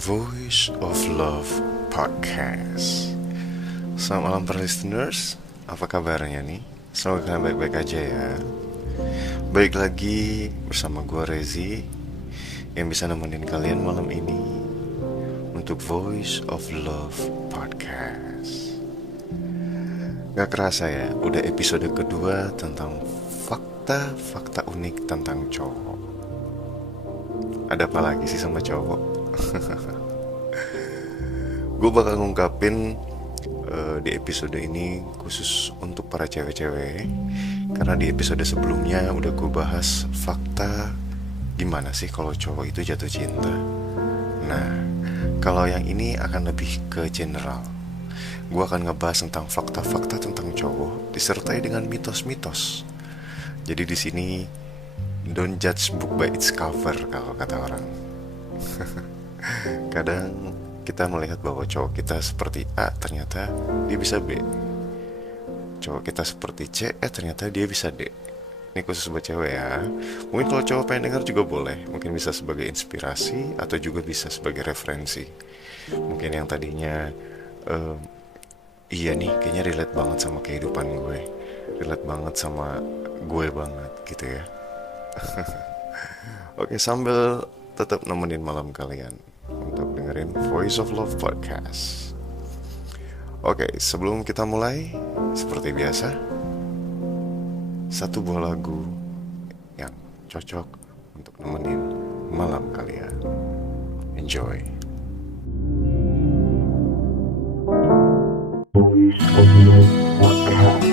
Voice of Love Podcast. Selamat malam para listeners. Apa kabarnya nih? Semoga kalian baik-baik aja ya. Baik lagi bersama gue Rezi, yang bisa nemenin kalian malam ini untuk Voice of Love Podcast. Gak kerasa ya, udah episode kedua tentang fakta-fakta unik tentang cowok. Ada apa lagi sih sama cowok? Gue bakal ngungkapin di episode ini khusus untuk para cewek-cewek, karena di episode sebelumnya udah gue bahas fakta gimana sih kalau cowok itu jatuh cinta. Nah, kalau yang ini akan lebih ke general. Gue akan ngebahas tentang fakta-fakta tentang cowok disertai dengan mitos-mitos. Jadi di sini don't judge book by its cover kalau kata orang. Kadang kita melihat bahwa cowok kita seperti A, ternyata dia bisa B. Cowok kita seperti C, ternyata dia bisa D. Ini khusus buat cewek ya. Mungkin kalau cowok pengen denger juga boleh. Mungkin bisa sebagai inspirasi atau juga bisa sebagai referensi. Mungkin yang tadinya iya nih, kayaknya relate banget sama kehidupan gue, relate banget sama gue banget gitu ya. Oke, sambil tetap nemenin malam kalian untuk dengerin Voice of Love Podcast. Oke, sebelum kita mulai, seperti biasa, satu buah lagu yang cocok untuk nemenin malam kalian. Enjoy. Voice of Love Podcast.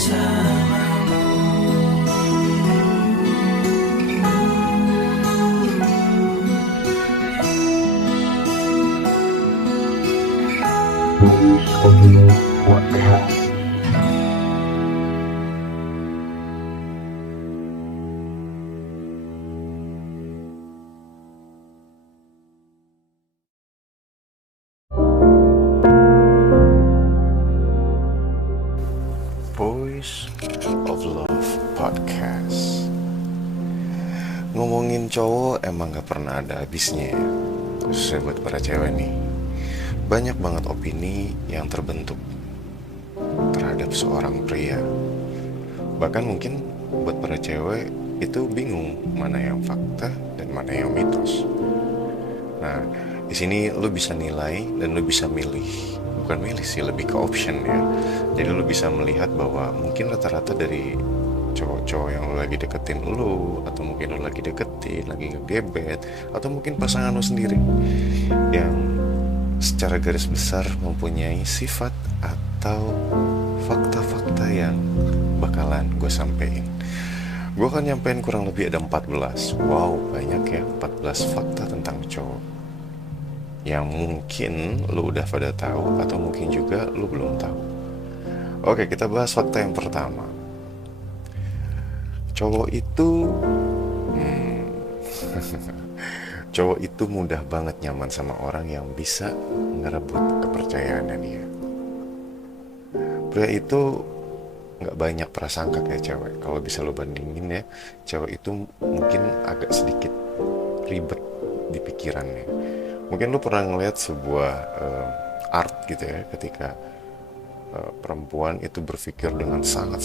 Voice of Love Podcast. Voice of Love Podcast. Ngomongin cowok emang gak pernah ada habisnya ya, khususnya buat para cewek nih. Banyak banget opini yang terbentuk terhadap seorang pria. Bahkan mungkin buat para cewek itu bingung mana yang fakta dan mana yang mitos. Nah, di sini lu bisa nilai dan lu bisa milih. Bukan milih sih, lebih ke option ya. Jadi lu bisa melihat bahwa mungkin rata-rata dari cowok-cowok yang lu lagi deketin lu, atau mungkin lu lagi deketin, lagi ngegebet, atau mungkin pasangan lu sendiri yang secara garis besar mempunyai sifat atau fakta-fakta yang bakalan gue sampein. Gue akan nyampein kurang lebih ada 14. Wow, banyak ya, 14 fakta tentang cowok yang mungkin lu udah pada tahu atau mungkin juga lu belum tahu. Oke, kita bahas fakta yang pertama. Cowok itu cowok itu mudah banget nyaman sama orang yang bisa ngerebut kepercayaannya dia. Pria itu nggak banyak prasangka kayak cewek. Kalau bisa lo bandingin ya, cewek itu mungkin agak sedikit ribet di pikirannya. Mungkin lo pernah ngeliat sebuah art gitu ya, ketika perempuan itu berpikir dengan sangat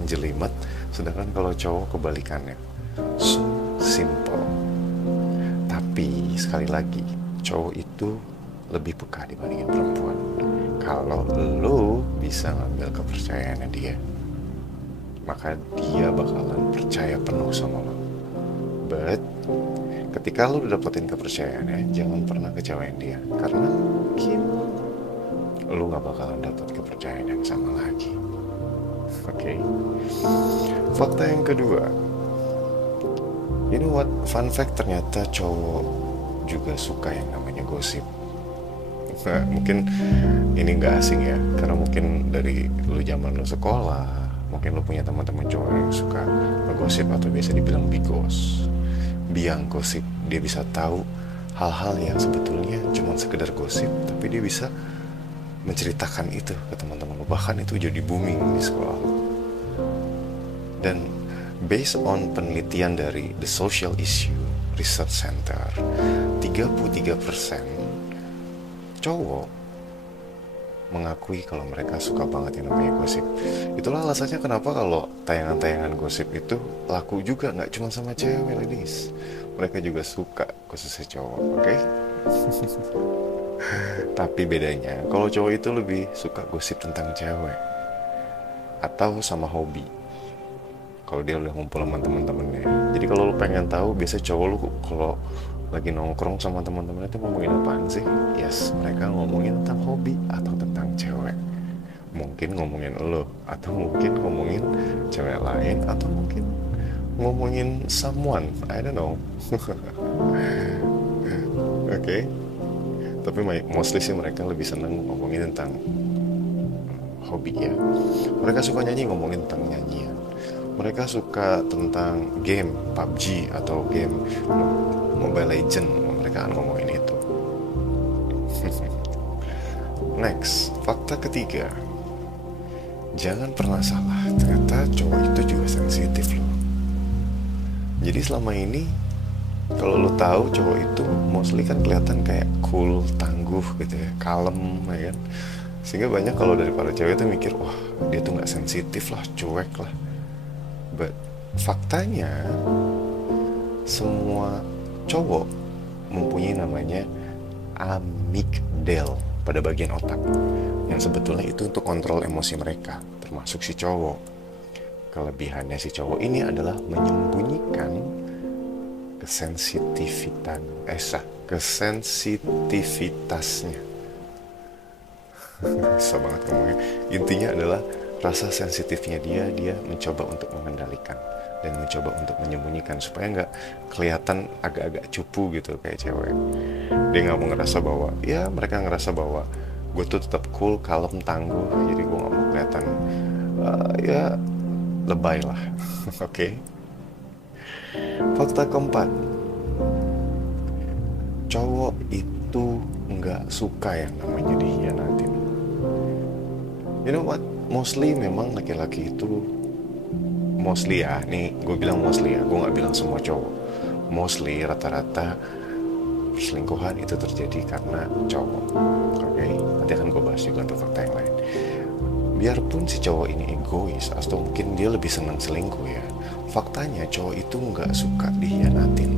menjelimet, sedangkan kalau cowok kebalikannya, so simple. Tapi sekali lagi, cowok itu lebih peka dibandingin perempuan. Kalau lo bisa ngambil kepercayaannya dia, maka dia bakalan percaya penuh sama lo. But ketika lo udah dapetin kepercayaannya, jangan pernah kecewain dia, karena mungkin lo gak bakalan dapet kepercayaan yang sama lagi. Oke. Fakta yang kedua, you know what? Fun fact, ternyata cowok juga suka yang namanya gosip. Nah, mungkin ini gak asing ya, karena mungkin dari lu zaman lu sekolah, mungkin lu punya teman-teman cowok yang suka ngegosip atau biasa dibilang bigos, biang gosip. Dia bisa tahu hal-hal yang sebetulnya cuma sekedar gosip, tapi dia bisa menceritakan itu ke teman-teman lu, bahkan itu jadi booming di sekolah lu. Dan based on penelitian dari The Social Issue Research Center, 33% cowok mengakui kalau mereka suka banget yang namanya gosip. Itulah alasannya kenapa kalau tayangan-tayangan gosip itu laku juga, nggak cuma sama cewek, ladies. Mereka juga suka, khususnya cowok, oke? Tapi bedanya, kalau cowok itu lebih suka gosip tentang cewek atau sama hobi. Kalau dia udah ngumpul sama teman-temannya. Jadi kalau lu pengen tahu, biasanya cowok lu kalau lagi nongkrong sama teman-temannya itu ngomongin apaan sih? Yes, mereka ngomongin tentang hobi atau tentang cewek. Mungkin ngomongin lo, atau mungkin ngomongin cewek lain, atau mungkin ngomongin someone, I don't know. Oke. Tapi mostly sih mereka lebih seneng ngomongin tentang hobi ya. Mereka suka nyanyi, ngomongin tentang nyanyian. Mereka suka tentang game PUBG atau game Mobile Legend, mereka akan ngomongin itu. Next, fakta ketiga. Jangan pernah salah, ternyata cowok itu juga sensitif loh. Jadi selama ini, kalau lo tahu cowok itu mostly kan kelihatan kayak cool, tangguh gitu ya, kalem ya kan. Sehingga banyak kalau dari para cewek itu mikir, wah dia tuh gak sensitif lah, cuek lah. But faktanya, semua cowok mempunyai namanya amigdala pada bagian otak, yang sebetulnya itu untuk kontrol emosi mereka, termasuk si cowok. Kelebihannya si cowok ini adalah menyembunyikan kesensitivitasnya. Susah banget ngomongnya. Intinya adalah rasa sensitifnya dia mencoba untuk mengendalikan dan mencoba untuk menyembunyikan supaya nggak kelihatan agak-agak cupu gitu kayak cewek. Dia nggak mau ngerasa bahwa ya mereka ngerasa bahwa gue tuh tetap cool, kalem, tangguh, jadi gue nggak mau kelihatan ya lebay lah. Oke. Fakta keempat, cowok itu nggak suka yang namanya dihianatin. You know what? Mostly memang laki-laki itu, mostly ya, nih gue bilang mostly ya, gue nggak bilang semua cowok. Mostly rata-rata perselingkuhan itu terjadi karena cowok. Oke, nanti akan gue bahas juga untuk fakta yang lain. Biarpun si cowok ini egois atau mungkin dia lebih senang selingkuh ya, faktanya cowok itu nggak suka dihianatin.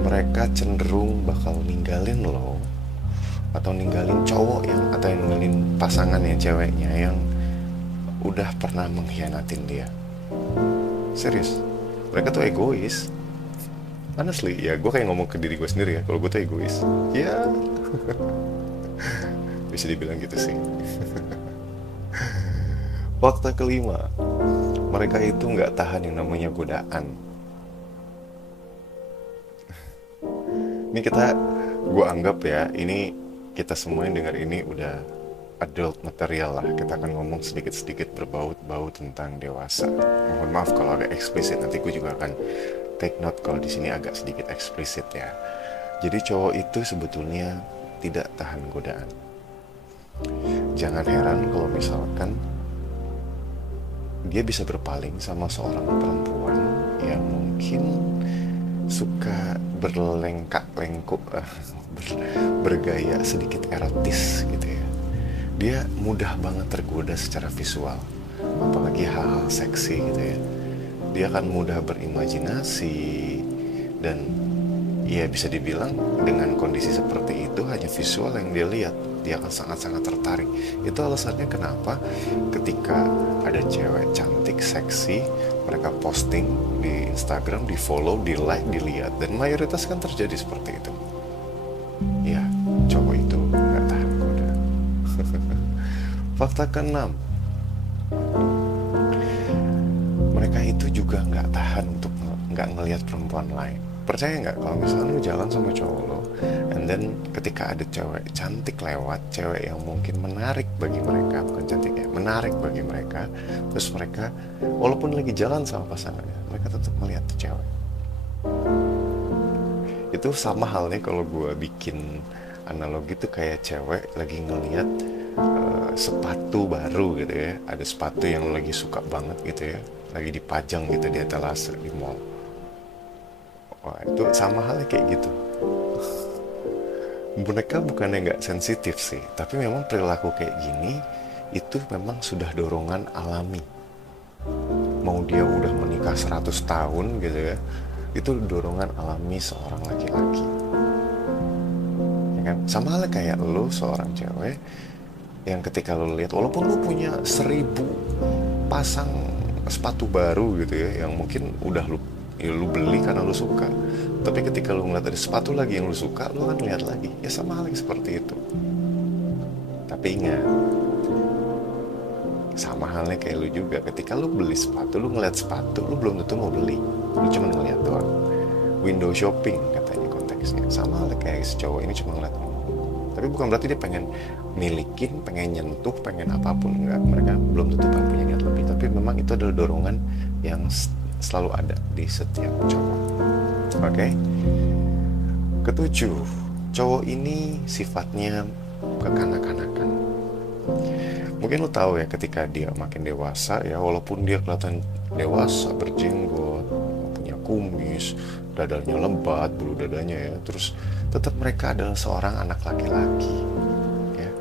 Mereka cenderung bakal ninggalin lo atau ninggalin cowok yang atau ninggalin pasangannya ceweknya yang udah pernah mengkhianatin dia. Serius, mereka tuh egois. Honestly, ya gue kayak ngomong ke diri gue sendiri ya, kalau gue tuh egois. Ya, bisa dibilang gitu sih. Fakta kelima, mereka itu nggak tahan yang namanya godaan. Ini gue anggap ya, ini kita semua yang dengar ini udah adult material lah. Kita akan ngomong sedikit-sedikit berbau tentang dewasa. Mohon maaf kalau agak eksplisit, nanti gue juga akan take note kalau di sini agak sedikit eksplisit ya. Jadi cowok itu sebetulnya tidak tahan godaan. Jangan heran kalau misalkan dia bisa berpaling sama seorang perempuan yang mungkin suka berlengkak-lengkuk, bergaya sedikit erotis gitu ya. Dia mudah banget tergoda secara visual, apalagi hal-hal seksi gitu ya. Dia akan mudah berimajinasi dan ya bisa dibilang dengan kondisi seperti itu hanya visual yang dia lihat, dia akan sangat-sangat tertarik. Itu alasannya kenapa ketika ada cewek cantik, seksi, mereka posting di Instagram, di follow, di like, dilihat, dan mayoritas kan terjadi seperti itu. Ya, cowok itu nggak tahan goda. Fakta keenam, mereka itu juga nggak tahan untuk nggak ngelihat perempuan lain. Percaya nggak kalau misalnya lu jalan sama cowok lo, and then ketika ada cewek cantik lewat, cewek yang mungkin menarik bagi mereka, bukan cantik ya, menarik bagi mereka, terus mereka walaupun lagi jalan sama pasangannya, mereka tetap melihat tuh cewek. Itu sama halnya kalau gue bikin analogi tuh kayak cewek lagi ngelihat sepatu baru gitu ya, ada sepatu yang lo lagi suka banget gitu ya, lagi dipajang gitu di etalase di mall. Wah, itu sama halnya kayak gitu. Mereka bukannya nggak sensitif sih, tapi memang perilaku kayak gini itu memang sudah dorongan alami. Mau dia udah menikah 100 tahun gitu ya, itu dorongan alami seorang laki-laki. Ya kan? Sama halnya kayak lo seorang cewek yang ketika lo lihat, walaupun lo punya 1000 pasang sepatu baru gitu ya, yang mungkin udah lu beli karena lu suka, tapi ketika lu ngeliat ada sepatu lagi yang lu suka, lu kan lihat lagi. Ya sama halnya seperti itu. Tapi ingat, sama halnya kayak lu juga, ketika lu beli sepatu, lu ngeliat sepatu, lu belum tentu mau beli, lu cuma ngeliat doang. Window shopping katanya konteksnya. Sama halnya kayak si cowok ini cuma ngeliat. Tapi bukan berarti dia pengen milikin, pengen nyentuh, pengen apapun, enggak. Mereka belum tentu punya niat lebih, tapi memang itu adalah dorongan yang selalu ada di setiap cowok. Oke? Ketujuh, cowok ini sifatnya kekanak-kanakan. Mungkin lo tahu ya, ketika dia makin dewasa ya, walaupun dia kelihatan dewasa, berjenggot, punya kumis, dadanya lebat, bulu dadanya ya, terus tetap mereka adalah seorang anak laki-laki ya.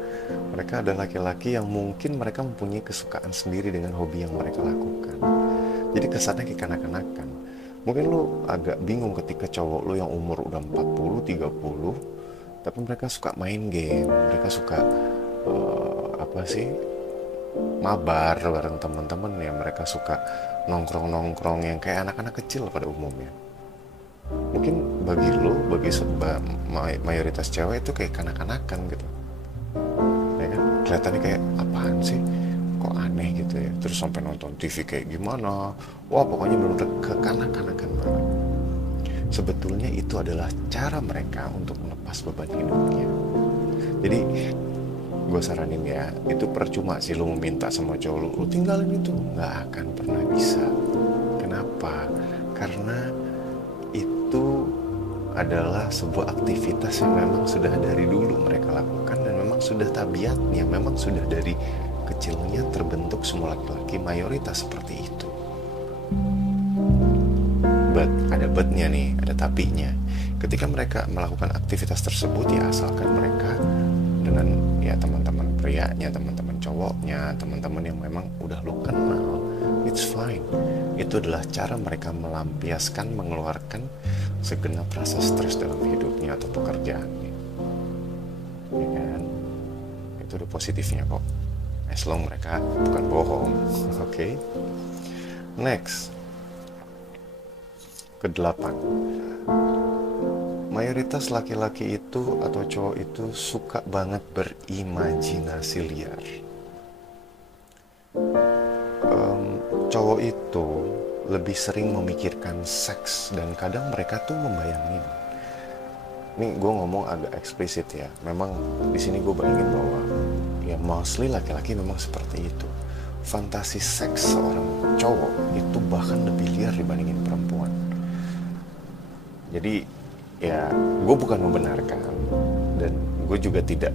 Mereka adalah laki-laki yang mungkin mereka mempunyai kesukaan sendiri dengan hobi yang mereka lakukan. Jadi kesannya kayak kanak-kanakan. Mungkin lo agak bingung ketika cowok lo yang umur udah 40, 30, tapi mereka suka main game, mereka suka mabar bareng teman-teman ya, mereka suka nongkrong-nongkrong yang kayak anak-anak kecil pada umumnya. Mungkin bagi lo, bagi mayoritas cewek itu kayak kanak-kanakan gitu. Ya kan? Kelihatannya kayak apaan sih? kok aneh gitu ya, terus sampai nonton TV kayak gimana, wah pokoknya benar-benar kekanak-kanakan banget. Sebetulnya itu adalah cara mereka untuk melepas beban hidupnya. Jadi gue saranin ya, itu percuma sih lu meminta sama cowok lu tinggalin itu, nggak akan pernah bisa. Kenapa? Karena itu adalah sebuah aktivitas yang memang sudah dari dulu mereka lakukan, dan memang sudah tabiatnya, memang sudah dari kecilnya terbentuk semua laki-laki mayoritas seperti itu. But ada butnya nih, ada tapinya. Ketika mereka melakukan aktivitas tersebut, ya asalkan mereka dengan ya teman-teman prianya, teman-teman cowoknya, teman-teman yang memang udah lo kenal, it's fine. Itu adalah cara mereka melampiaskan, mengeluarkan segenap rasa stres dalam hidupnya atau pekerjaannya, ya kan? Itu udah positifnya kok, as long mereka bukan bohong. Oke. Next, kedelapan, mayoritas laki-laki itu atau cowok itu suka banget berimajinasi liar. Cowok itu lebih sering memikirkan seks, dan kadang mereka tuh membayangin. Nih gue ngomong agak eksplisit ya. Memang di sini gue bayangin bahwa ya mostly laki-laki memang seperti itu. Fantasi seks seorang cowok itu bahkan lebih liar dibandingin perempuan. Jadi ya gue bukan membenarkan, dan gue juga tidak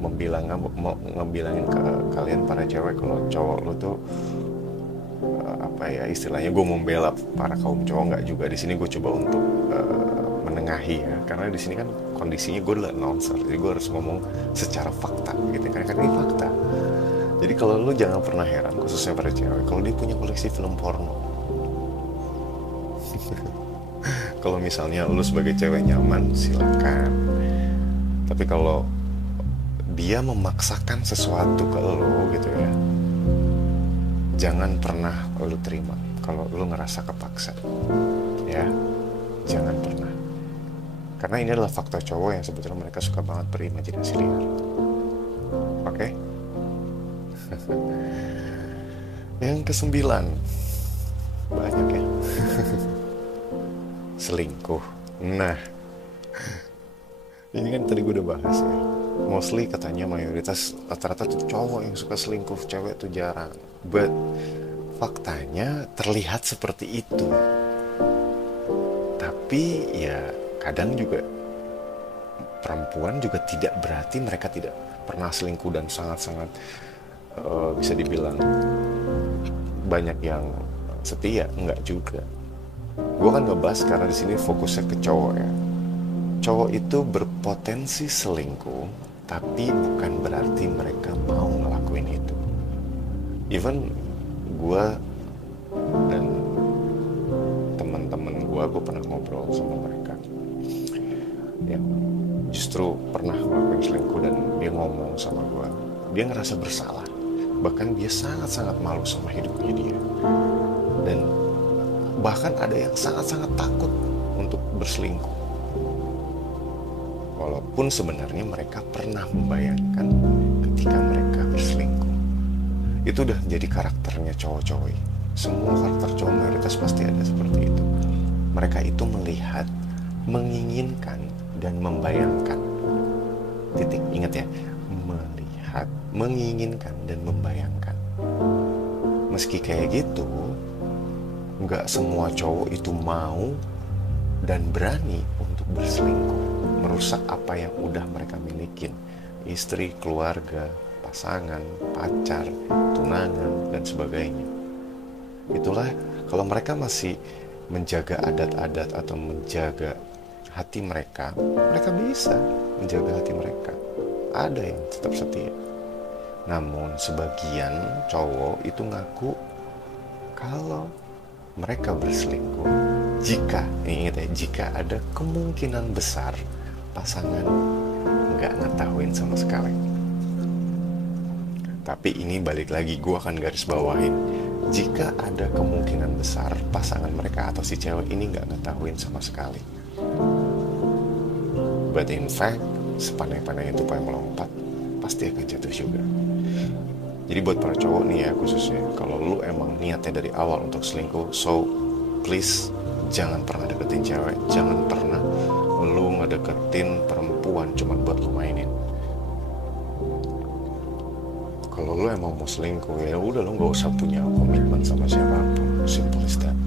ngebilangin ke kalian para cewek kalau cowok lu tuh apa ya istilahnya, gue membela para kaum cowok, nggak juga. Di sini gue coba untuk menengahi ya, karena di sini kan kondisinya gue adalah announcer, jadi gue harus ngomong secara fakta gitu kan, karena ini fakta. Jadi kalau lu jangan pernah heran, khususnya para cewek, kalau dia punya koleksi film porno. Kalau misalnya lu sebagai cewek nyaman, silakan. Tapi kalau dia memaksakan sesuatu ke lu gitu ya, jangan pernah lu terima. Kalau lu ngerasa kepaksa, ya jangan pernah. Karena ini adalah fakta cowok yang sebetulnya mereka suka banget berimajinasi liar. Oke? Yang kesembilan, banyak ya. Selingkuh. Nah, ini kan tadi gue udah bahas ya. Mostly katanya mayoritas rata-rata tuh cowok yang suka selingkuh, cewek tuh jarang. But faktanya terlihat seperti itu. Tapi ya kadang juga perempuan juga tidak berarti mereka tidak pernah selingkuh dan sangat-sangat bisa dibilang banyak yang setia, enggak juga. Gue kan ngebahas karena di sini fokusnya ke cowok ya. Cowok itu berpotensi selingkuh, tapi bukan berarti mereka mau ngelakuin itu. Even gue dan teman-teman gue pernah ngobrol sama mereka yang justru pernah ngelakuin selingkuh, dan dia ngomong sama gue, dia ngerasa bersalah, bahkan dia sangat-sangat malu sama hidupnya dia, dan bahkan ada yang sangat-sangat takut untuk berselingkuh, walaupun sebenarnya mereka pernah membayangkan ketika mereka berselingkuh. Itu udah jadi karakternya cowok-cowok. Semua karakter cowok mayoritas pasti ada seperti itu. Mereka itu melihat, menginginkan, dan membayangkan. Titik, ingat ya, melihat, menginginkan, dan membayangkan. Meski kayak gitu, nggak semua cowok itu mau dan berani untuk berselingkuh, merusak apa yang udah mereka milikin, istri, keluarga, pasangan, pacar, tunangan, dan sebagainya. Itulah kalau mereka masih menjaga adat-adat atau menjaga hati mereka, mereka bisa menjaga hati mereka. Ada yang tetap setia. Namun sebagian cowok itu ngaku kalau mereka berselingkuh jika, ingat ya, jika ada kemungkinan besar pasangan nggak ngetahuin sama sekali. Tapi ini balik lagi, gue akan garis bawahin, jika ada kemungkinan besar pasangan mereka atau si cewek ini nggak ngetahuin sama sekali. But in fact, sepandai-pandai itu yang melompat pasti akan jatuh juga. Jadi buat para cowok nih ya khususnya, kalau lu emang niatnya dari awal untuk selingkuh, so please jangan pernah deketin cewek, jangan pernah lu ngedeketin perempuan cuma buat lu mainin. Kalau lu emang mau selingkuh, ya udah lu nggak usah punya komitmen sama siapapun, simple as that.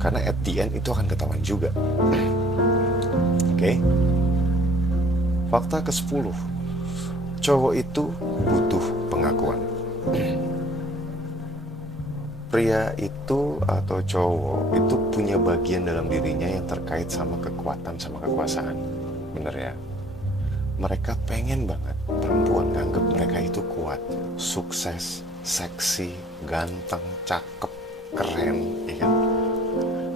Karena at the end itu akan ketahuan juga. Oke? Fakta ke-10, cowok itu butuh pengakuan. Pria itu atau cowok itu punya bagian dalam dirinya yang terkait sama kekuatan, sama kekuasaan. Bener ya? Mereka pengen banget perempuan nganggep mereka itu kuat, sukses, seksi, ganteng, cakep, keren, ya kan?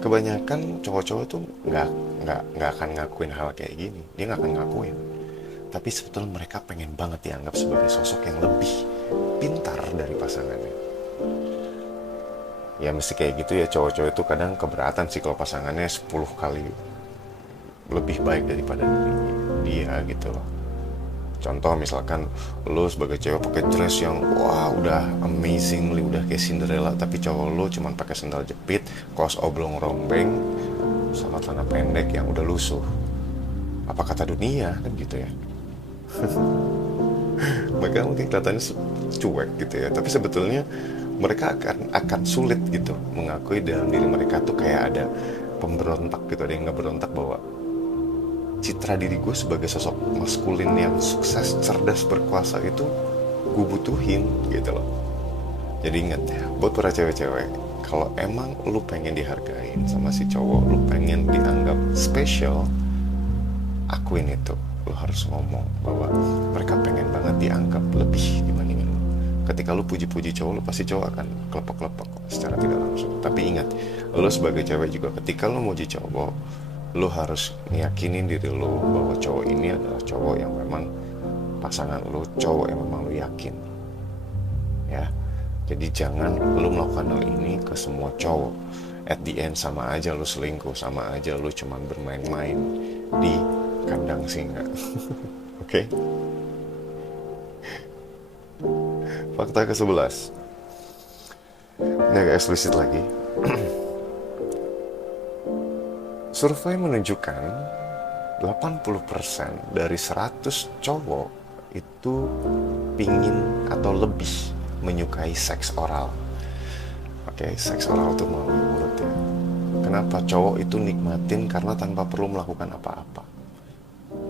Kebanyakan cowok-cowok tuh nggak akan ngakuin hal kayak gini, dia nggak akan ngakuin. Tapi sebetulnya mereka pengen banget dianggap sebagai sosok yang lebih pintar dari pasangannya. Ya mesti kayak gitu ya, cowok-cowok itu kadang keberatan sih kalau pasangannya 10 kali lebih baik daripada dia gitu loh. Contoh misalkan lu sebagai cewek pakai dress yang wah udah amazingly, udah kayak Cinderella, tapi cowok lu cuman pakai sandal jepit, kaos oblong rombeng, sama celana pendek yang udah lusuh. Apa kata dunia kan gitu ya. Mereka mungkin kelihatannya cuek gitu ya, tapi sebetulnya mereka akan sulit gitu mengakui dalam diri mereka tuh kayak ada pemberontak gitu, ada yang ngeberontak bahwa citra diri gue sebagai sosok maskulin yang sukses, cerdas, berkuasa itu gue butuhin gitu loh. Jadi ingat ya, buat para cewek-cewek, kalau emang lu pengen dihargain sama si cowok, lu pengen dianggap spesial, akuin itu. Lu harus ngomong bahwa mereka pengen banget dianggap lebih dibandingin lu. Ketika lu puji-puji cowok, lu pasti cowok akan kelepek-kelepek secara tidak langsung. Tapi ingat, lu sebagai cewek juga ketika lu muji cowok, lu harus ngeyakinin diri lu bahwa cowok ini adalah cowok yang memang pasangan lu, cowok yang memang lu yakin. Ya. Jadi jangan lu melakukan hal ini ke semua cowok. At the end sama aja lu selingkuh, sama aja lu cuman bermain-main di kandang singa. Oke? Fakta ke-11. Ini agak eksplisit lagi. Survei menunjukkan 80% dari 100 cowok itu pingin atau lebih menyukai seks oral. Oke, seks oral itu melalui mulut ya. Kenapa cowok itu nikmatin? Karena tanpa perlu melakukan apa-apa.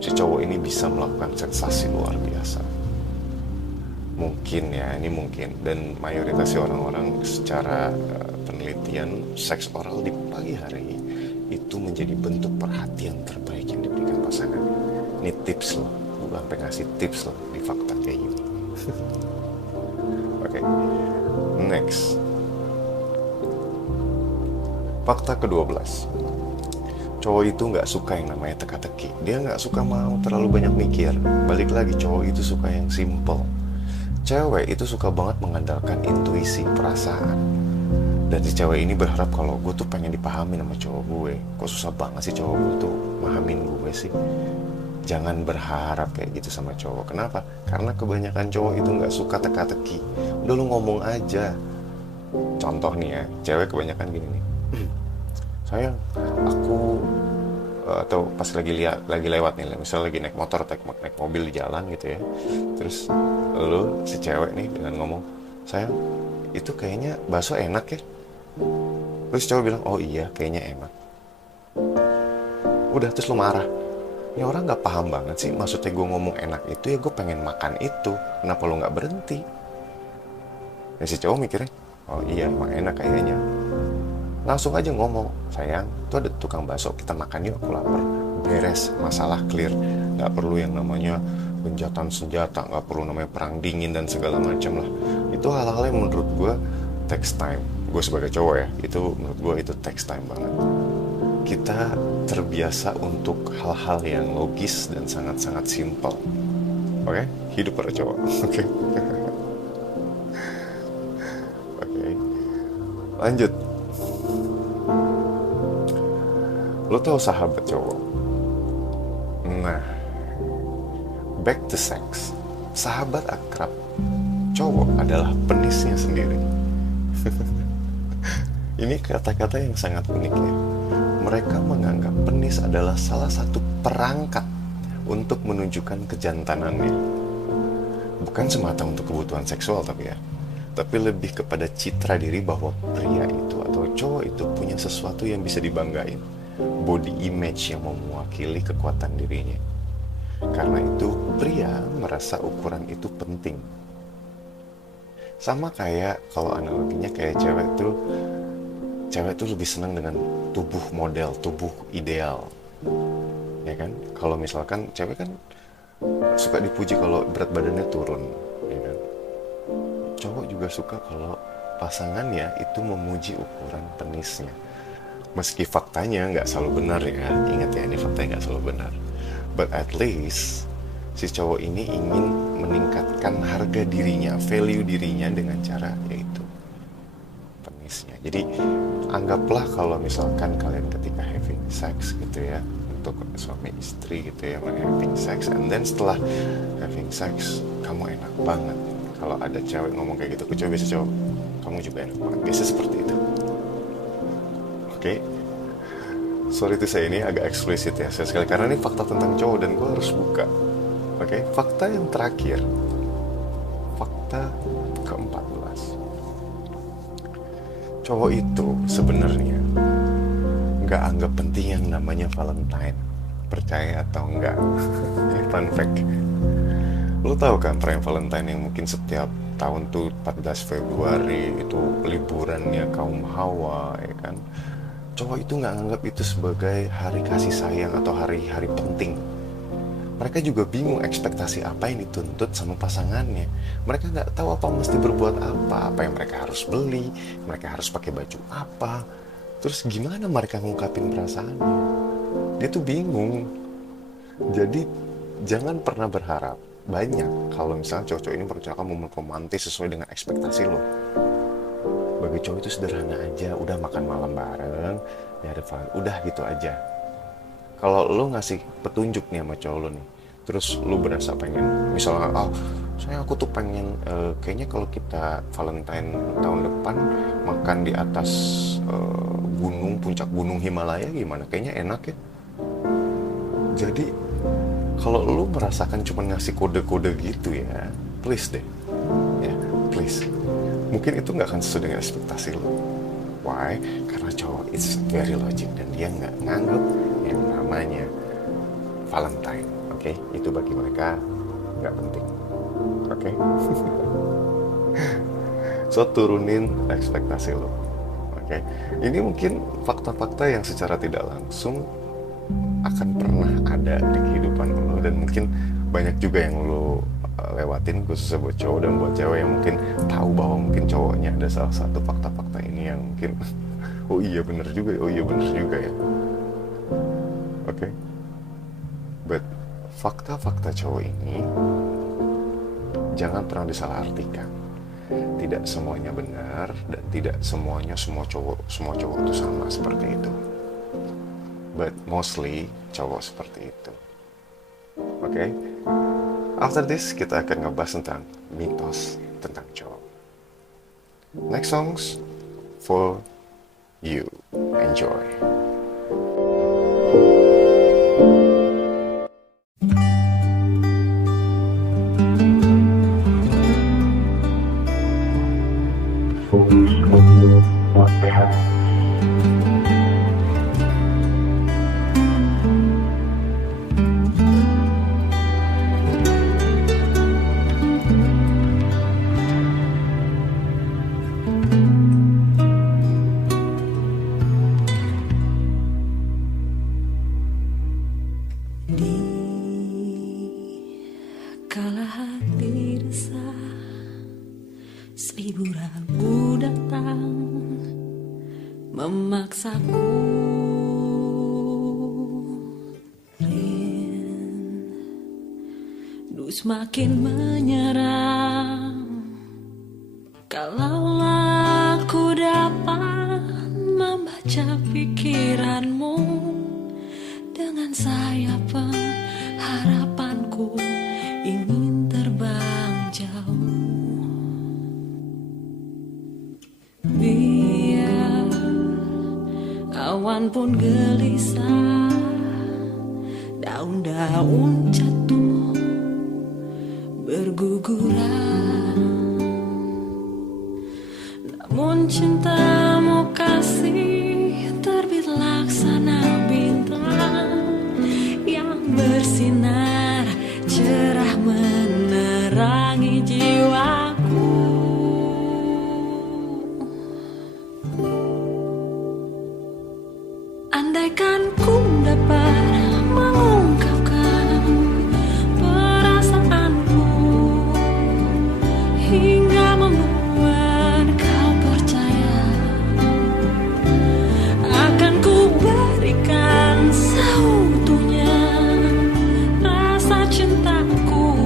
Si cowok ini bisa melakukan sensasi luar biasa. Mungkin ya, ini mungkin. Dan mayoritas orang-orang secara penelitian, seks oral di pagi hari itu menjadi bentuk perhatian terbaik yang diberikan pasangan. Ini tips loh, gue sampai ngasih tips loh di fakta kayak gini. Oke, next. Fakta ke-12. Cowok itu gak suka yang namanya teka-teki. Dia gak suka mau terlalu banyak mikir. Balik lagi, cowok itu suka yang simple. Cewek itu suka banget mengandalkan intuisi, perasaan. Dan si cewek ini berharap kalau gue tuh pengen dipahami sama cowok gue. Kok susah banget sih cowok gue tuh mahamin gue sih. Jangan berharap kayak gitu sama cowok. Kenapa? Karena kebanyakan cowok itu gak suka teka-teki. Udah lu ngomong aja. Contoh nih ya, cewek kebanyakan gini nih. Sayang, aku atau pas lagi lewat nih, misalnya lagi naik motor atau naik mobil di jalan gitu ya. Terus lu si cewek nih dengan ngomong, sayang, itu kayaknya bakso enak ya. Terus cowok bilang, oh iya kayaknya enak. Udah, terus lu marah. Ini orang gak paham banget sih. Maksudnya gue ngomong enak itu ya gue pengen makan itu. Kenapa lu gak berhenti? Dan si cowok mikirnya, oh iya emang enak kayaknya. Langsung aja ngomong, sayang, tuh ada tukang bakso, kita makan yuk, aku lapar. Beres, masalah clear. Gak perlu yang namanya genjatan senjata, gak perlu namanya perang dingin dan segala macam lah. Itu hal-hal yang menurut gue takes time. Gue sebagai cowok ya, itu menurut gue itu takes time banget. Kita terbiasa untuk hal-hal yang logis dan sangat-sangat simple. Oke? Hidup para cowok. Oke? Oke. Lanjut. Lo tau sahabat cowok? Nah, back to sex. Sahabat akrab cowok adalah penisnya sendiri. Ini kata-kata yang sangat unik ya. Mereka menganggap penis adalah salah satu perangkat untuk menunjukkan kejantanannya. Bukan semata untuk kebutuhan seksual tapi lebih kepada citra diri bahwa pria itu atau cowok itu punya sesuatu yang bisa dibanggain. Body image yang mewakili kekuatan dirinya. Karena itu pria merasa ukuran itu penting. Sama kayak kalau analoginya kayak cewek tuh lebih senang dengan tubuh model, tubuh ideal. Ya kan? Kalau misalkan cewek kan suka dipuji kalau berat badannya turun, ya kan? Cowok juga suka kalau pasangannya itu memuji ukuran penisnya. Meski faktanya nggak selalu benar ya, ingat ya, ini faktanya nggak selalu benar. But at least si cowok ini ingin meningkatkan harga dirinya, value dirinya dengan cara yaitu penisnya. Jadi anggaplah kalau misalkan kalian ketika having sex gitu ya, untuk suami istri gitu ya, having sex, and then setelah having sex kamu enak banget. Kalau ada cewek ngomong kayak gitu ke cowok, biasa cowok, kamu juga enak banget. Biasa seperti itu. Oke. Sorry itu saya ini agak eksplisit ya sekali karena ini fakta tentang cowok dan gue harus buka. Oke. Fakta yang terakhir. Fakta ke-14. Cowok itu sebenarnya nggak anggap penting yang namanya Valentine. Percaya atau enggak? Ini fun fact. Lo tahu kan perayaan Valentine yang mungkin setiap tahun tuh 14 Februari itu liburannya kaum Hawa, ya kan? Cowok itu nggak anggap itu sebagai hari kasih sayang atau hari-hari penting. Mereka juga bingung ekspektasi apa yang dituntut sama pasangannya. Mereka nggak tahu apa mesti berbuat apa yang mereka harus beli, mereka harus pakai baju apa. Terus gimana mereka ngungkapin perasaannya? Dia tuh bingung. Jadi jangan pernah berharap banyak kalau misalnya cowok-cowok ini berusaha momen romantis sesuai dengan ekspektasi lo. Bagi cowok itu sederhana aja, udah makan malam bareng, ya ada udah gitu aja. Kalau lo ngasih petunjuk nih sama cowok lo nih, terus lo berasa pengen, misalnya, saya aku tuh pengen, kayaknya kalau kita Valentine tahun depan makan di atas gunung, puncak gunung Himalaya gimana? Kayaknya enak ya. Jadi kalau lo merasakan cuma ngasih kode-kode gitu ya, please deh, ya please. Mungkin itu nggak akan sesuai dengan ekspektasi lo. Why? Karena cowok it's very logic dan dia nggak nganggap yang namanya Valentine. Oke? Itu bagi mereka nggak penting. Oke? So turunin ekspektasi lo. Oke? Ini mungkin fakta-fakta yang secara tidak langsung akan pernah ada di kehidupan lo dan mungkin banyak juga yang lo lewatin khususnya buat cowok dan buat cewek yang mungkin tahu bahwa mungkin cowoknya ada salah satu fakta-fakta ini yang mungkin oh iya bener juga ya. Oke. But fakta-fakta cowok ini jangan pernah disalahartikan. Tidak semuanya benar dan tidak semuanya semua cowok itu sama seperti itu. But mostly cowok seperti itu. Oke? After this kita akan ngebahas tentang mitos tentang cowok. Next songs for you. Enjoy. Focus on your podcast. Kala hati resah, 1000 ragu datang memaksaku rindu semakin menyerang. Kalaulah aku dapat membaca pikiranmu dengan sayap pengharapanku ingin terbang jauh. Awan pun gelisah, daun-daun jatuh berguguran. Namun cintamu kasih terbit laksana bintang yang bersinar cerah menerangi jiwaku. Andaikan ku dapat mengungkapkan perasaanku hingga membuat kau percaya, akan ku berikan seutuhnya rasa cintaku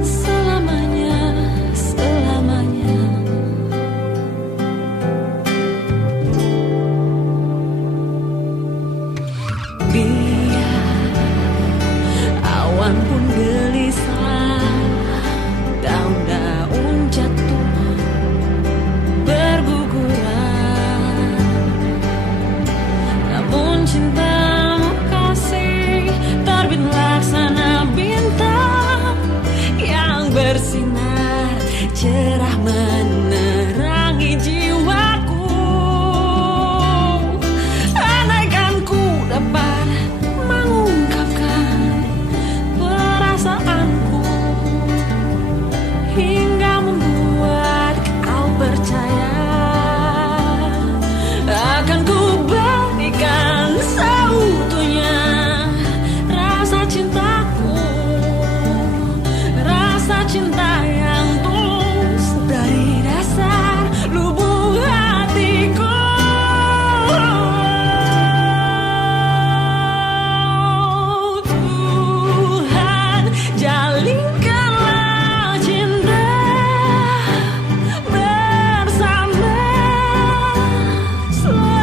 selamanya, selamanya. Biar awan pun gelisah, daun-daun jatuh berguguran. Namun cintamu kasih terbit laksana bintang yang bersinar cerah menerangi jiwaku. Andaikan ku dapat mengungkapkan perasaanku hingga membuat kau percaya, akan ku berikan seutuhnya rasa cintaku, rasa cinta yang tulus dari dasar lubuk hatiku. Tuhan, jalinkanlah cinta bersama selamanya.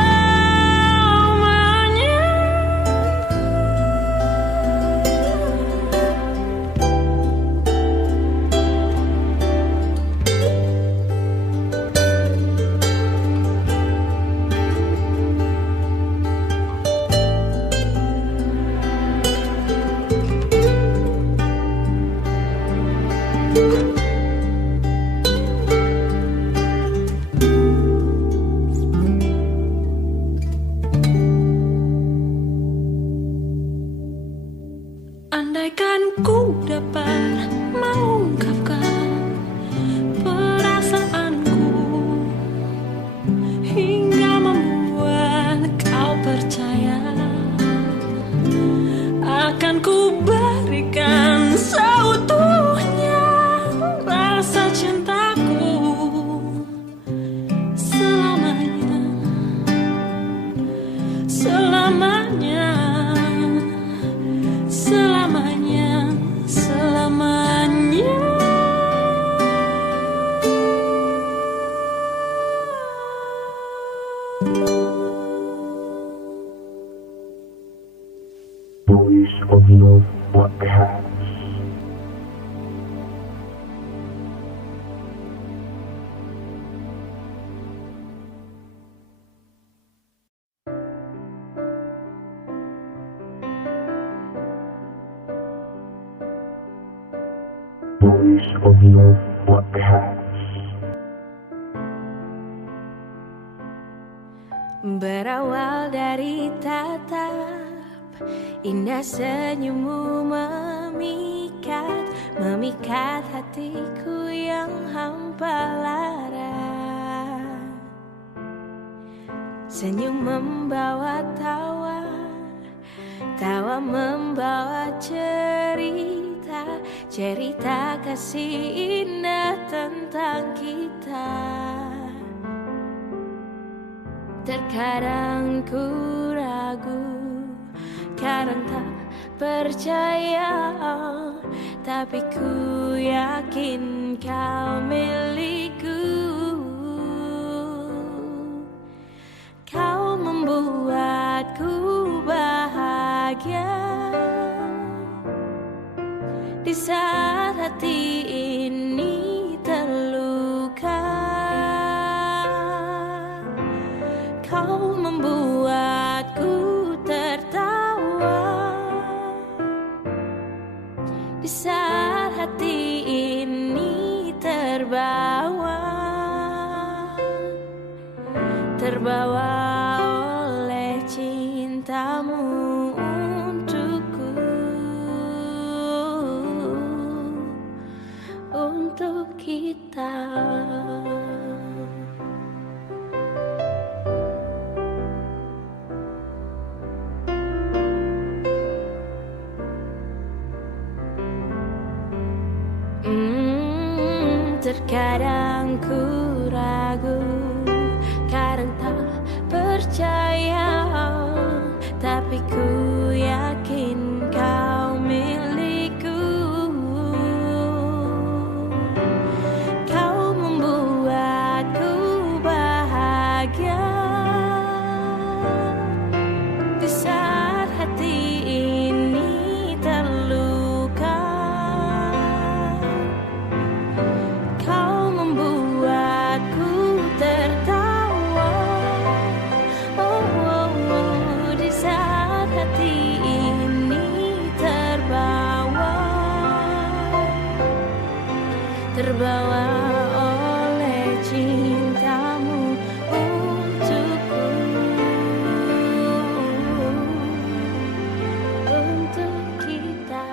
Andaikan ku dapat mengungkapkan perasaanku hingga membuat kau percaya, akan ku berikan seutuhnya rasa cintaku selamanya, selamanya, selamanya, selamanya. Voice of Love Podcast. Voice of Love Podcast. Berawal dari tatap indah senyummu memikat, memikat hatiku yang hampa lara. Senyum membawa tawa, tawa membawa cerita, cerita kasih indah tentang kita. Terkadang ku ragu, kadang tak percaya, tapi ku yakin kau milikku. Kau membuatku bahagia di saat hati ini terluka. Kau membuat terbawa oleh cintamu untukku, untuk kita. Terkadang ku ragu karena tak percaya, tapi ku yakin kau milikku. Kau membuatku bahagia di saat hati ini terluka. Kau membuatku tertawa, di saat hati ini terbawa oleh cintamu untukku, untuk kita.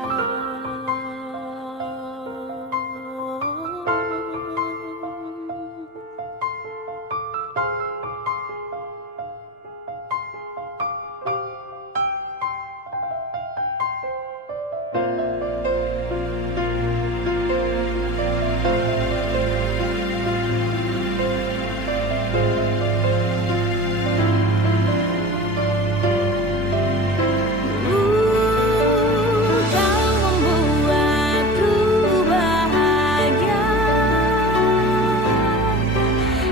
Kau membuatku bahagia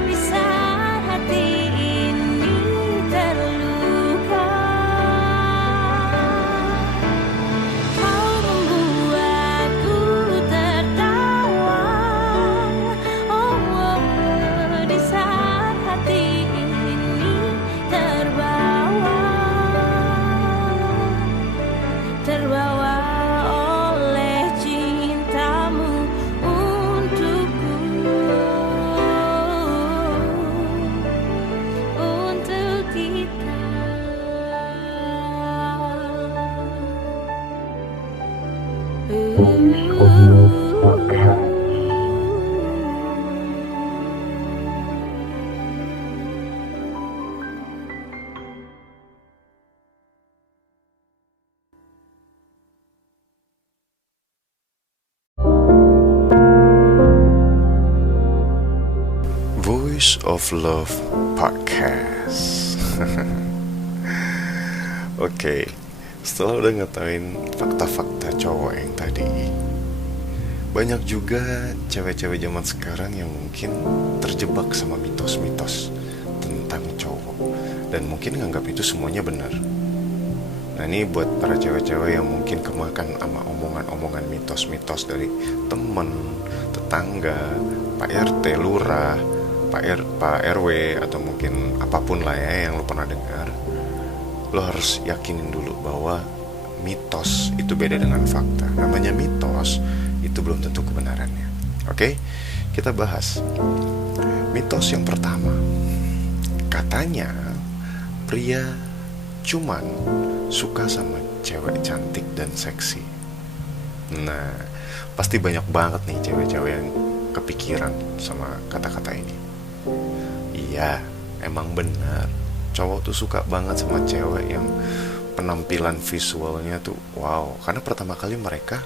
di saat hati ini terluka. Kau membuatku tertawa, di saat hati ini terbawa oleh cintamu untukku, untuk kita. Voice of Love Podcast. Voice of Love Podcast. Oke, setelah udah ngetahuin fakta-fakta cowok yang tadi, banyak juga cewek-cewek zaman sekarang yang mungkin terjebak sama mitos-mitos tentang cowok dan mungkin nganggap itu semuanya benar. Nah, ini buat para cewek-cewek yang mungkin kemakan sama omongan-omongan mitos-mitos dari temen, tetangga, Pak RT, lurah, Pak RW, atau mungkin apapun lah ya yang lo pernah dengar. Lo harus yakinin dulu bahwa mitos itu beda dengan fakta. Namanya mitos itu belum tentu kebenarannya. Oke, kita bahas mitos yang pertama. Katanya pria cuman suka sama cewek cantik dan seksi. Nah, pasti banyak banget nih cewek-cewek yang kepikiran sama kata-kata ini. Iya, emang benar. Cowok tuh suka banget sama cewek yang penampilan visualnya tuh wow. Karena pertama kali mereka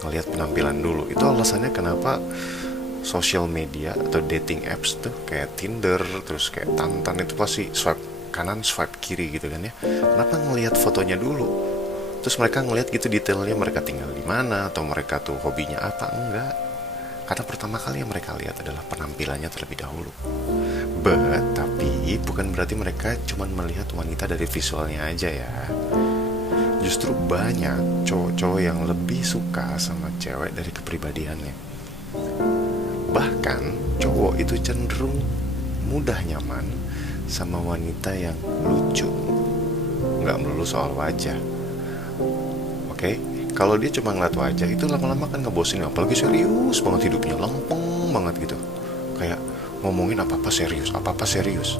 ngelihat penampilan dulu. Itu alasannya kenapa social media atau dating apps tuh kayak Tinder, terus kayak Tantan itu pasti swipe kanan, swipe kiri gitu kan ya. Kenapa ngelihat fotonya dulu? Terus mereka ngelihat gitu detailnya, mereka tinggal di mana atau mereka tuh hobinya apa, enggak. Karena pertama kali yang mereka lihat adalah penampilannya terlebih dahulu. Tapi bukan berarti mereka cuma melihat wanita dari visualnya aja ya. Justru banyak cowok-cowok yang lebih suka sama cewek dari kepribadiannya. Bahkan cowok itu cenderung mudah nyaman sama wanita yang lucu. Nggak melulu soal wajah. Oke? Kalau dia cuma ngeliat wajah itu lama-lama kan ngebosin. Apalagi serius banget hidupnya, lempeng gampang banget gitu. Kayak ngomongin apa-apa serius, apa-apa serius.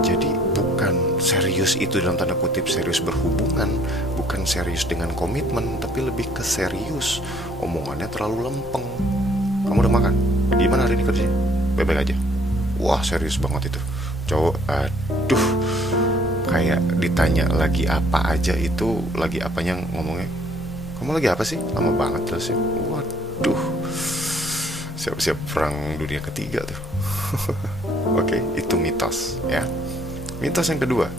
Jadi bukan serius itu dalam tanda kutip serius berhubungan, bukan serius dengan komitmen, tapi lebih ke serius. Omongannya terlalu lempeng. Kamu udah makan? Gimana hari ini kerjanya? Baik-baik aja. Wah, serius banget itu. Cowok, aduh, kayak ditanya lagi apa aja itu, lagi apanya ngomongnya, kamu lagi apa sih? Lama banget jelasin. Waduh, siap-siap perang dunia ketiga tuh. Oke, itu mitos ya. Mitos yang kedua,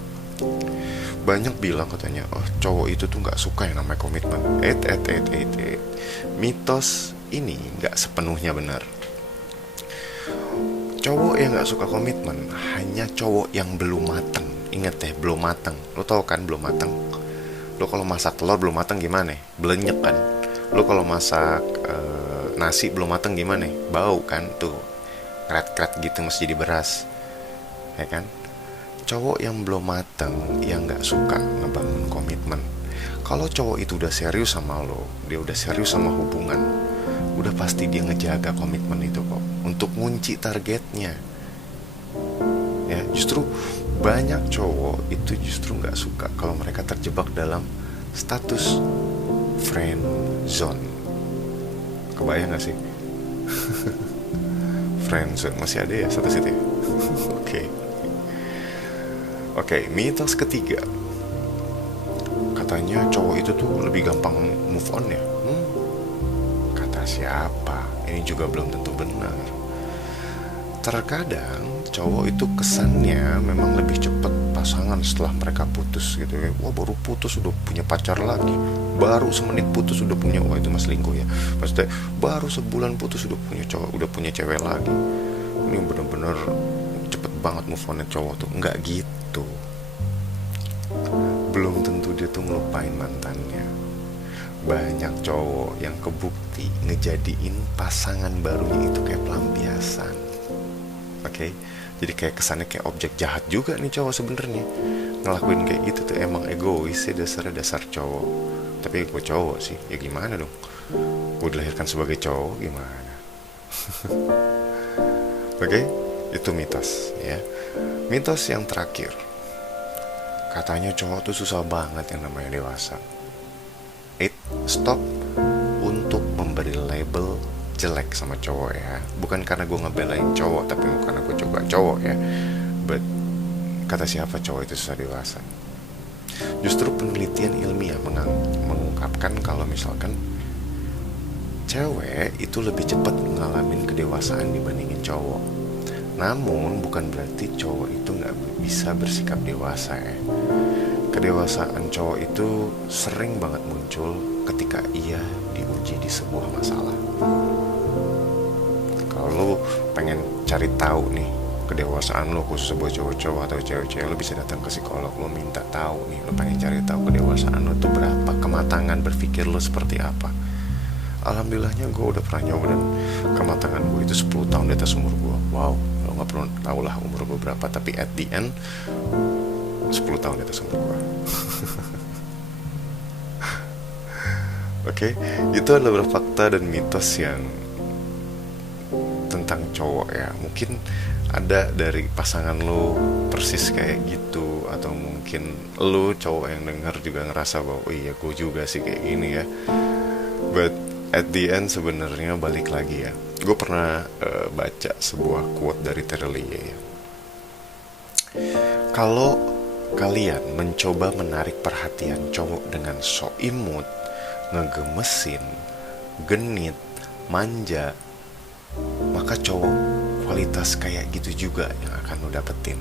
banyak bilang katanya, oh cowok itu tuh gak suka yang namanya komitmen. Mitos ini gak sepenuhnya benar. Cowok yang gak suka komitmen hanya cowok yang belum mateng. Ingat ya, belum mateng. Lo tau kan belum mateng? Lo kalau masak telur belum mateng gimana? Belenyek kan? Lo kalau masak nasi belum mateng gimana? Bau kan? Tuh keret-keret gitu, mesti jadi beras, ya kan? Cowok yang belum mateng, yang gak suka ngebangun komitmen. Kalau cowok itu udah serius sama lo, dia udah serius sama hubungan, udah pasti dia ngejaga komitmen itu kok, untuk ngunci targetnya. Ya, justru banyak cowok itu justru gak suka kalau mereka terjebak dalam status friend zone. Kebayang gak sih? Friendzone masih ada ya status itu ya? Oke, mitos ketiga, katanya cowok itu tuh lebih gampang move on ya. Kata siapa? Ini juga belum tentu benar. Terkadang cowok itu kesannya memang lebih cepat pasangan setelah mereka putus gitu ya. Wah, baru putus udah punya pacar lagi, baru semenit putus udah punya, wah itu mas selingkuh ya. Maksudnya baru sebulan putus udah punya cowok, udah punya cewek lagi. Ini bener-bener cepet banget move on cowok tuh. Enggak gitu. Belum tentu dia tuh ngelupain mantannya. Banyak cowok yang kebukti ngejadiin pasangan barunya itu kayak pelampiasan. Oke, jadi kayak kesannya kayak objek jahat juga nih cowok sebenarnya. Ngelakuin kayak gitu tuh emang egois ya, dasar cowok. Tapi gue cowok sih, ya gimana dong? Gue dilahirkan sebagai cowok, gimana? Oke, itu mitos ya. Mitos yang terakhir, katanya cowok tuh susah banget yang namanya dewasa. Stop untuk memberi label jelek sama cowok ya. Bukan karena gue ngebelain cowok, tapi bukan karena gue coba cowok ya. But kata siapa cowok itu susah dewasa? Justru penelitian ilmiah mengungkapkan kalau misalkan cewek itu lebih cepat ngalamin kedewasaan dibandingin cowok. Namun bukan berarti cowok itu gak bisa bersikap dewasa ya. Kedewasaan cowok itu sering banget muncul ketika ia diuji di sebuah masalah. Kalau lo pengen cari tahu nih kedewasaan lo khusus buat cowok-cowok atau cewek-cewek, lo bisa datang ke psikolog, lo minta tahu nih, lo pengen cari tahu kedewasaan lo tuh berapa, kematangan berpikir lo seperti apa. Alhamdulillahnya gue udah pernah nyoba dan kematangan gue itu 10 tahun di atas umur gue. Wow, lo gak perlu tahu lah umur gue berapa, tapi at the end 10 tahun di atas umur gue. Oke, itu adalah beberapa fakta dan mitos yang tentang cowok ya. Mungkin ada dari pasangan lo persis kayak gitu, atau mungkin lo cowok yang denger juga ngerasa bahwa oh iya gue juga sih kayak gini ya. But at the end sebenarnya balik lagi ya. Gue pernah baca sebuah quote dari Terelie ya. Kalau kalian mencoba menarik perhatian cowok dengan so imut, ngegemesin, genit, manja, maka cowok kualitas kayak gitu juga yang akan lo dapetin.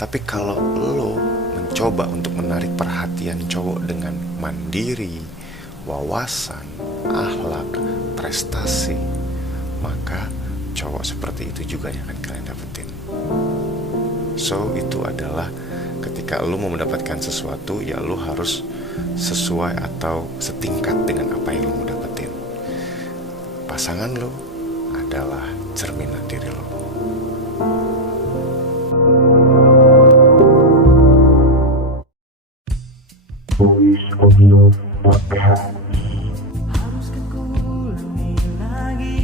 Tapi kalau lo mencoba untuk menarik perhatian cowok dengan mandiri, wawasan, akhlak, prestasi, maka cowok seperti itu juga yang akan kalian dapetin. So itu adalah ketika lo mau mendapatkan sesuatu, ya lo harus sesuai atau setingkat dengan apa yang lo mau dapetin. Pasangan lo adalah cerminan diri lo. Voice of Love Podcast. Haruskah ku ulangi lagi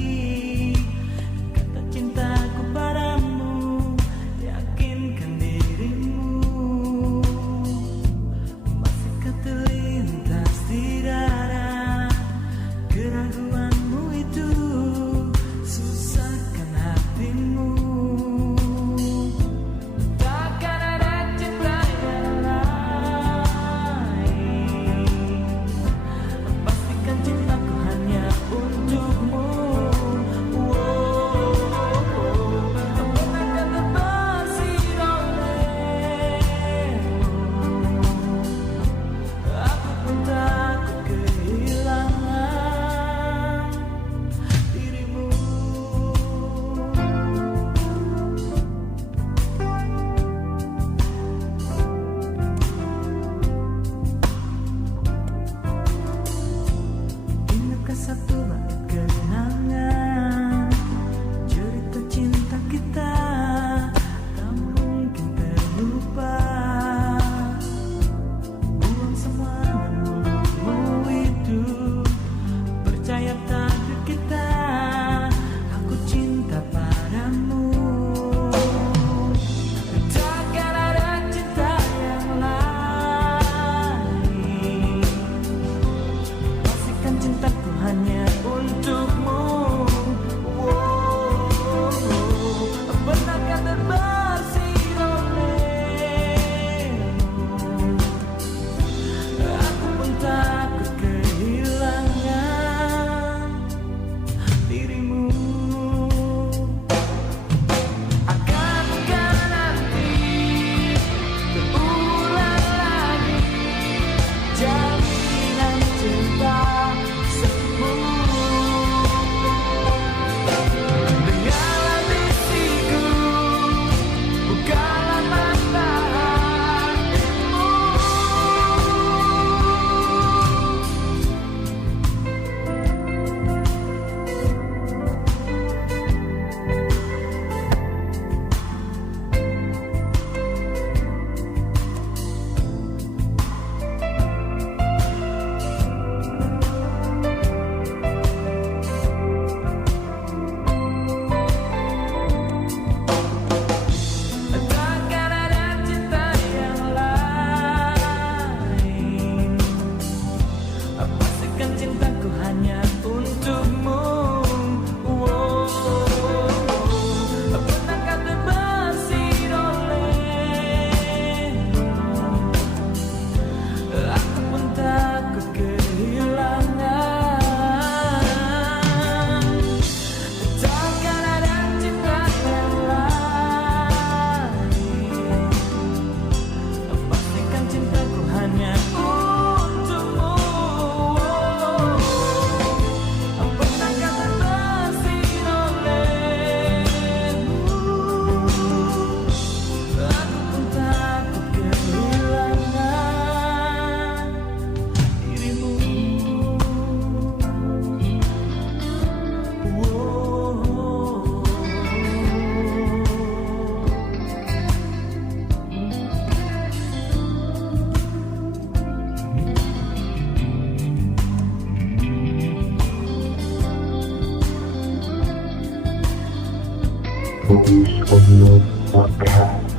Voice of Love Podcast.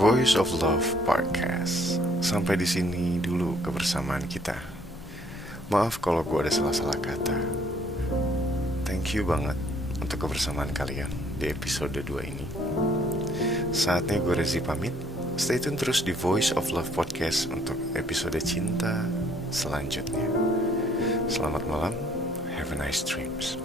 Voice of Love Podcast. Sampai di sini dulu kebersamaan kita. Maaf kalau gue ada salah-salah kata. Thank you banget untuk kebersamaan kalian di episode 2 ini. Saatnya gue Rezi pamit. Stay tune terus di Voice of Love Podcast untuk episode cinta selanjutnya. Selamat malam. Have a nice dreams.